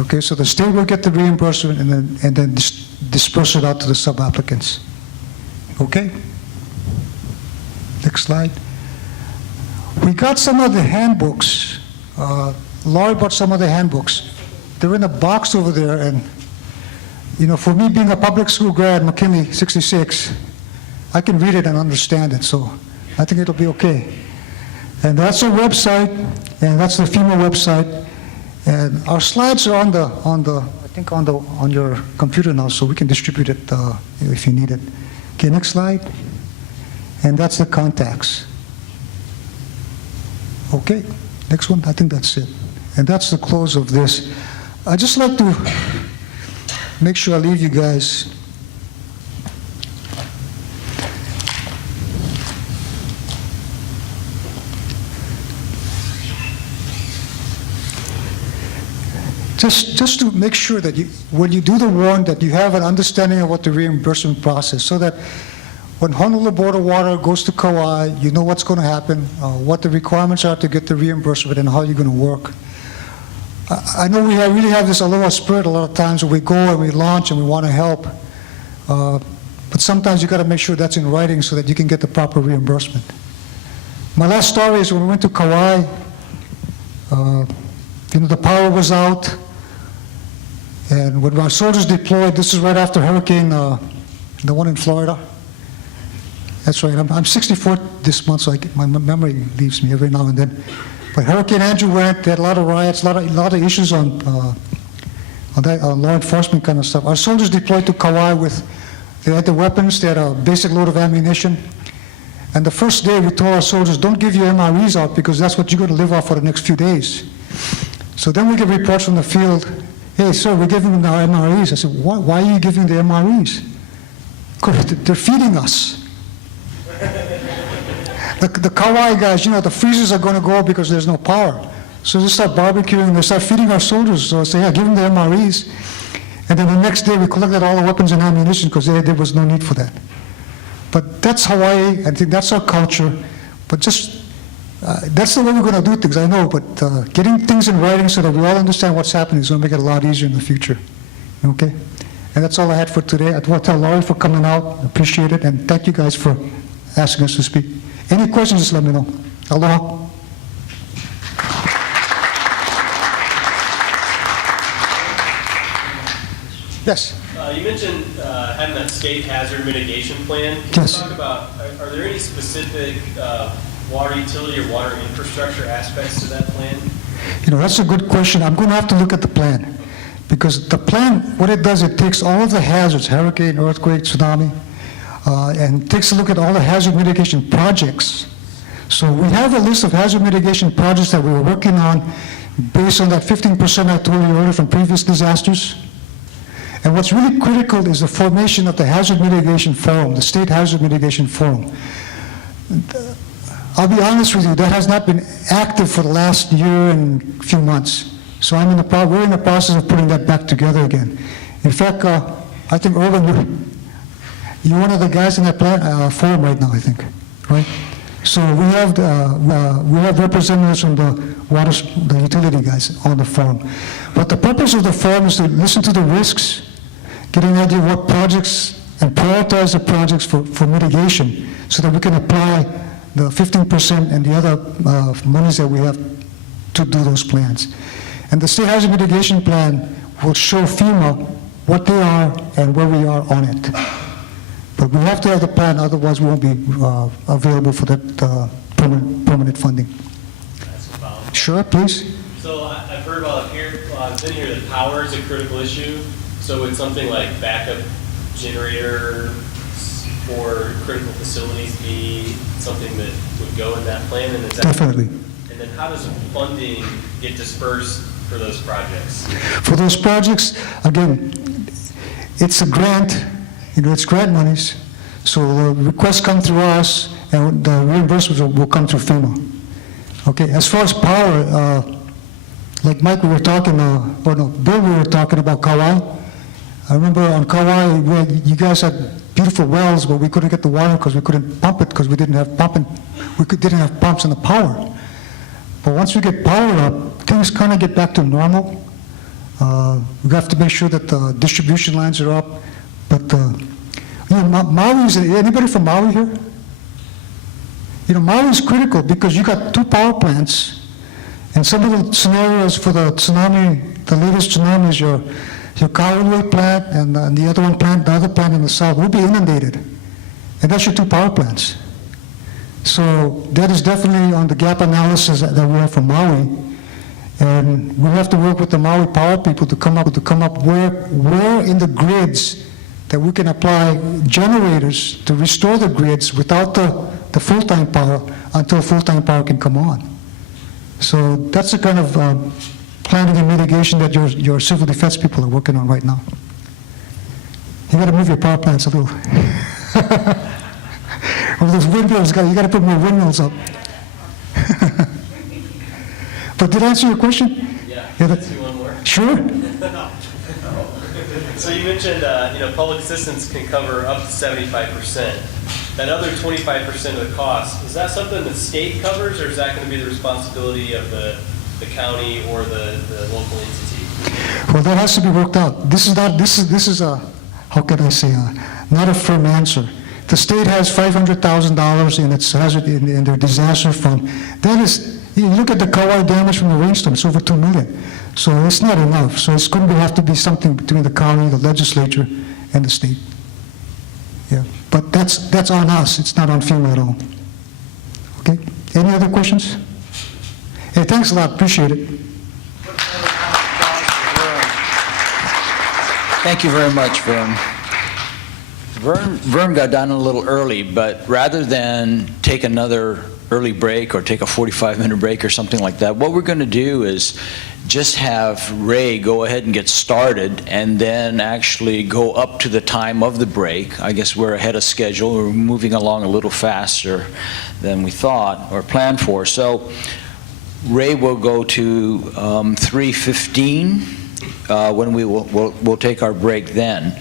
Okay, so the state will get the reimbursement and then disperse it out to the sub-applicants. Okay? Next slide. We got some of the handbooks. Laurie brought some of the handbooks. They're in a box over there, and you know, for me being a public school grad, McKinley 66, I can read it and understand it, so I think it'll be okay. And that's our website, and that's the FEMA website. And our slides are on your computer now, so we can distribute it if you need it. Okay, next slide. And that's the contacts. Okay, next one. I think that's it. And that's the close of this. I'd just like to make sure I leave you guys just to make sure that when you do the warrant, that you have an understanding of what the reimbursement process, so that when Honolulu Board of Water goes to Kauai, you know what's going to happen, what the requirements are to get the reimbursement, and how you're going to work. I know we really have this aloha spirit a lot of times when we go and we launch and we want to help, but sometimes you got to make sure that's in writing so that you can get the proper reimbursement. My last story is when we went to Kauai, you know, the power was out. And when our soldiers deployed, this is right after Hurricane, the one in Florida. That's right, I'm 64 this month, so my memory leaves me every now and then. But Hurricane Andrew went, they had a lot of riots, a lot of issues on law enforcement kind of stuff. Our soldiers deployed to Kauai they had the weapons, they had a basic load of ammunition. And the first day we told our soldiers, don't give your MREs out because that's what you're going to live off for the next few days. So then we get reports from the field, hey, sir, we're giving them our MREs. I said, why are you giving the MREs? Because they're feeding us. The Kauai guys, you know, the freezers are going to go because there's no power. So they start barbecuing, they start feeding our soldiers. So I say, yeah, give them the MREs. And then the next day we collected all the weapons and ammunition because there was no need for that. But that's Hawaii, I think that's our culture. But just that's the way we're going to do things, I know, but getting things in writing so that we all understand what's happening is going to make it a lot easier in the future. Okay? And that's all I had for today. I want to tell Laurie for coming out. Appreciate it. And thank you guys for asking us to speak. Any questions, just let me know. Aloha. Yes? You mentioned having that state hazard mitigation plan. Can Yes. you talk about, are there any specific water utility or water infrastructure aspects to that plan? You know, that's a good question. I'm going to have to look at the plan. Because the plan, what it does, it takes all of the hazards, hurricane, earthquake, tsunami, and takes a look at all the hazard mitigation projects. So we have a list of hazard mitigation projects that we were working on based on that 15% I told you earlier from previous disasters. And what's really critical is the formation of the Hazard Mitigation Forum, the State Hazard Mitigation Forum. I'll be honest with you, that has not been active for the last year and a few months. So we're in the process of putting that back together again. In fact, I think Irwin, you're one of the guys in that forum right now, I think, right? So we have representatives from the utility guys on the forum. But the purpose of the forum is to listen to the risks, get an idea of what projects, and prioritize the projects for mitigation so that we can apply the 15% and the other monies that we have to do those plans. And the State Hazard Mitigation Plan will show FEMA what they are and where we are on it. But we have to have the plan, otherwise we won't be available for that permanent funding. Sure, please. So I've heard about here, I've been here, that power is a critical issue. So would something like backup generator for critical facilities be something that would go in that plan? And Definitely. And then how does funding get dispersed for those projects? For those projects, again, it's a grant, you know, it's grant monies. So the requests come through us and the reimbursements will come through FEMA. Okay, as far as power, like Mike, we were talking, or no, Bill, we were talking about Kauai. I remember on Kauai, you guys had beautiful wells, but we couldn't get the water because we couldn't pump it because we didn't have pumping. Didn't have pumps and the power. But once we get power up, things kind of get back to normal. We have to make sure that the distribution lines are up. But, Maui is, anybody from Maui here? Maui is critical because you got 2 power plants, and some of the scenarios for the tsunami, the latest tsunami is your Kailua plant and the other plant in the south will be inundated. And that's your 2 power plants. So that is definitely on the gap analysis that we have for Maui. And we have to work with the Maui power people to come up where in the grids that we can apply generators to restore the grids without the full-time power until full-time power can come on. So that's the kind of planning and mitigation that your civil defense people are working on right now. You got to move your power plants a little. Or those windmills, you got to put more windmills up. But did I answer your question? Yeah, let's do one more. Sure. So you mentioned, public assistance can cover up to 75%. That other 25% of the cost, is that something the state covers, or is that going to be the responsibility of the county or the local entity? Well, that has to be worked out. This is a, how can I say, not a firm answer. The state has $500,000 in its hazard, in their disaster fund. That is, you look at the Kauai damage from the rainstorm, it's over $2 million. So it's not enough. So it's going to have to be something between the county, the legislature, and the state. Yeah, but that's on us. It's not on FEMA at all. Okay. Any other questions? Hey, thanks a lot. Appreciate it. Thank you very much, Vern. Vern got done a little early, but rather than take another early break or take a 45-minute break or something like that, what we're going to do is just have Ray go ahead and get started and then actually go up to the time of the break. I guess we're ahead of schedule. We're moving along a little faster than we thought or planned for. So Ray will go to 3:15 when we'll take our break then.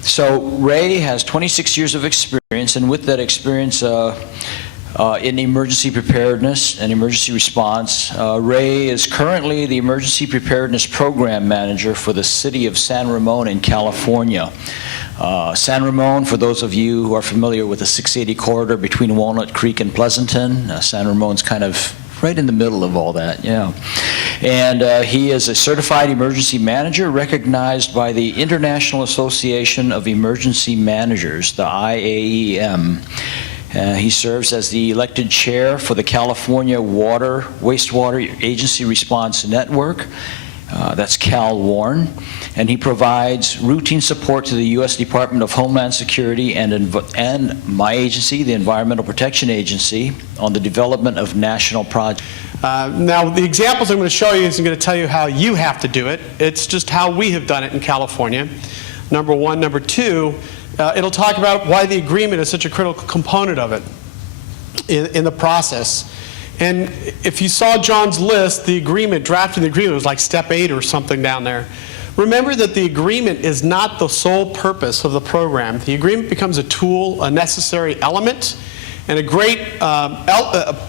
So Ray has 26 years of experience, and with that experience in emergency preparedness and emergency response, Ray is currently the Emergency Preparedness Program Manager for the City of San Ramon in California. San Ramon, for those of you who are familiar with the 680 corridor between Walnut Creek and Pleasanton, San Ramon's kind of right in the middle of all that, yeah. And he is a certified emergency manager recognized by the International Association of Emergency Managers, the IAEM. He serves as the elected chair for the California Wastewater Agency Response Network. That's CalWARN. And he provides routine support to the U.S. Department of Homeland Security and my agency, the Environmental Protection Agency, on the development of national projects. Now, the examples I'm going to show you isn't going to tell you how you have to do it. It's just how we have done it in California. Number one. Number two, it'll talk about why the agreement is such a critical component of it in the process. And if you saw John's list, the agreement, drafting the agreement was like step 8 or something down there. Remember that the agreement is not the sole purpose of the program. The agreement becomes a tool, a necessary element, and a great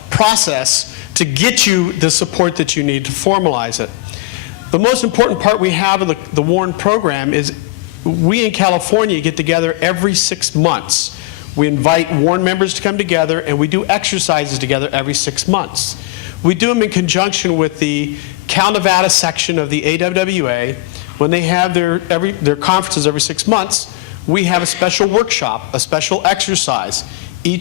process to get you the support that you need to formalize it. The most important part we have of the WARN program is we in California get together every 6 months. We invite WARN members to come together, and we do exercises together every 6 months. We do them in conjunction with the Cal Nevada section of the AWWA. When they have their conferences every 6 months, we have a special workshop, a special exercise,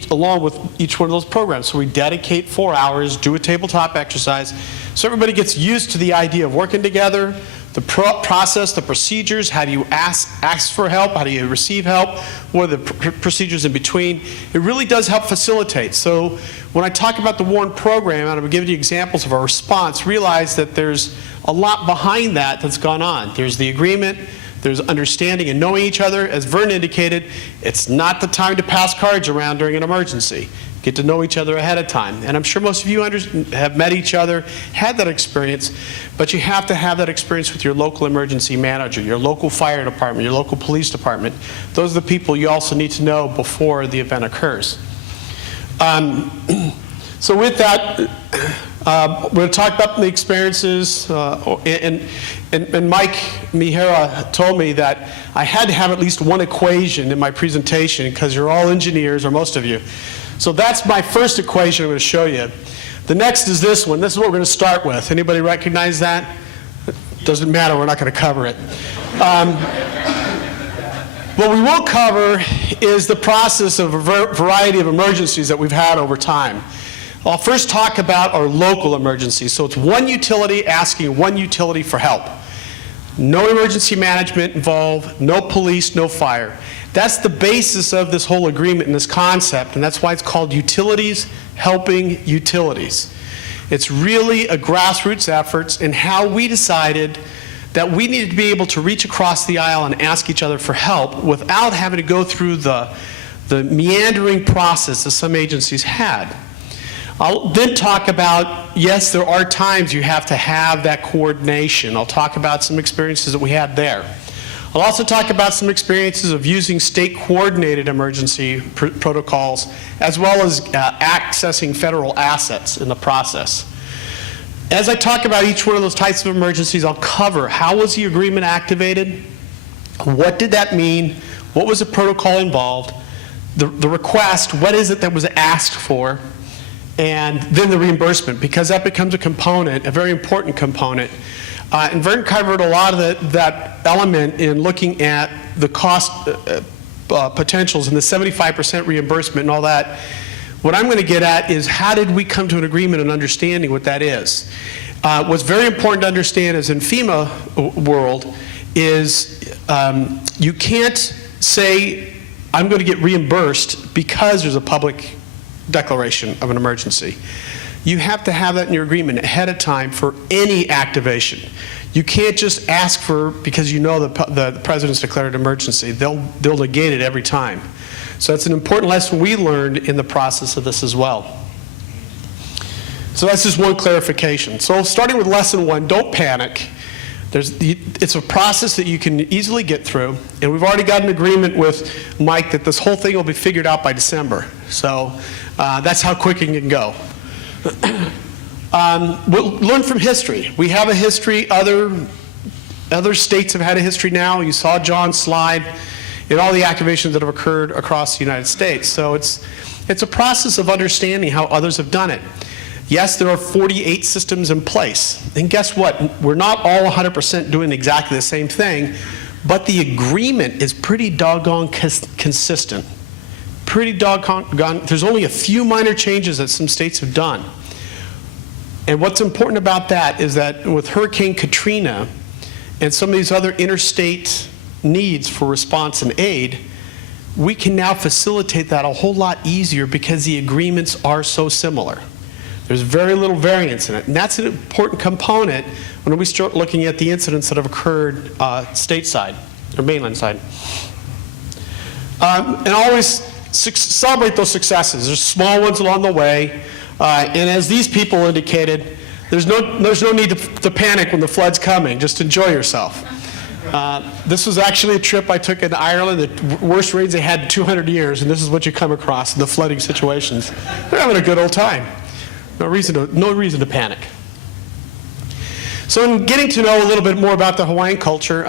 along with each one of those programs. So we dedicate 4 hours, do a tabletop exercise, so everybody gets used to the idea of working together, the process, the procedures, how do you ask for help, how do you receive help, what are the procedures in between. It really does help facilitate. So when I talk about the WARN program, and I'm going to give you examples of our response, realize that there's a lot behind that that's gone on. There's the agreement, there's understanding and knowing each other. As Vern indicated, it's not the time to pass cards around during an emergency. Get to know each other ahead of time. And I'm sure most of you have met each other, had that experience, but you have to have that experience with your local emergency manager, your local fire department, your local police department. Those are the people you also need to know before the event occurs. So with that, we're going to talk about the experiences, and Mike Mihira told me that I had to have at least one equation in my presentation because you're all engineers, or most of you. So that's my first equation I'm going to show you. The next is this one. This is what we're going to start with. Anybody recognize that? Doesn't matter, we're not going to cover it. What we will cover is the process of a variety of emergencies that we've had over time. I'll first talk about our local emergencies. So it's one utility asking one utility for help. No emergency management involved, no police, no fire. That's the basis of this whole agreement and this concept, and that's why it's called Utilities Helping Utilities. It's really a grassroots effort in how we decided that we needed to be able to reach across the aisle and ask each other for help without having to go through the meandering process that some agencies had. I'll then talk about, yes, there are times you have to have that coordination. I'll talk about some experiences that we had there. I'll also talk about some experiences of using state-coordinated emergency protocols, as well as accessing federal assets in the process. As I talk about each one of those types of emergencies, I'll cover how was the agreement activated, what did that mean, what was the protocol involved, the request, what is it that was asked for, and then the reimbursement, because that becomes a component, a very important component. And Vern covered a lot of that element in looking at the cost potentials and the 75% reimbursement and all that. What I'm going to get at is how did we come to an agreement and understanding what that is. What's very important to understand is in FEMA world is you can't say I'm going to get reimbursed because there's a public declaration of an emergency. You have to have that in your agreement ahead of time for any activation. You can't just ask for, because you know the president's declared an emergency. They'll negate it every time. So that's an important lesson we learned in the process of this as well. So that's just one clarification. So starting with lesson one, don't panic. It's a process that you can easily get through, and we've already got an agreement with Mike that this whole thing will be figured out by December. So that's how quick it can go. We'll learn from history. We have a history. Other states have had a history now. You saw John's slide and all the activations that have occurred across the United States. So it's a process of understanding how others have done it. Yes, there are 48 systems in place. And guess what? We're not all 100% doing exactly the same thing, but the agreement is pretty doggone consistent. Pretty doggone. There's only a few minor changes that some states have done. And what's important about that is that with Hurricane Katrina and some of these other interstate needs for response and aid, we can now facilitate that a whole lot easier because the agreements are so similar. There's very little variance in it. And that's an important component when we start looking at the incidents that have occurred stateside or mainland side. And always celebrate those successes. There's small ones along the way. And as these people indicated, there's no need to panic when the flood's coming. Just enjoy yourself. This was actually a trip I took in Ireland, the worst rains they had in 200 years, and this is what you come across in the flooding situations. They're having a good old time. No reason to panic. So in getting to know a little bit more about the Hawaiian culture,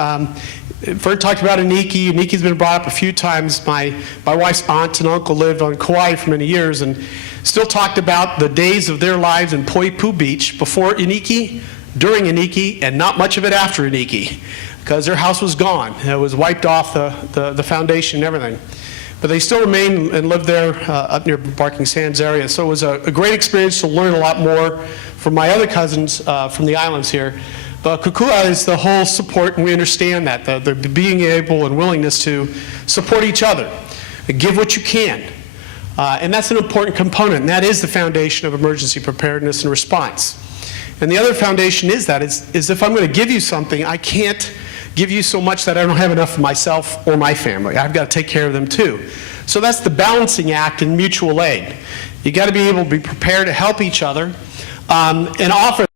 Vern talked about Iniki. Iniki's been brought up a few times. My wife's aunt and uncle lived on Kauai for many years and still talked about the days of their lives in Poipu Beach before Iniki, during Iniki, and not much of it after Iniki, because their house was gone. It was wiped off the foundation and everything. But they still remain and live there up near Barking Sands area. So it was a great experience to learn a lot more from my other cousins from the islands here. But Kukua is the whole support, and we understand that, the being able and willingness to support each other, give what you can. And that's an important component, and that is the foundation of emergency preparedness and response. And the other foundation is if I'm going to give you something, I can't give you so much that I don't have enough for myself or my family. I've got to take care of them too. So that's the balancing act in mutual aid. You got to be able to be prepared to help each other and offer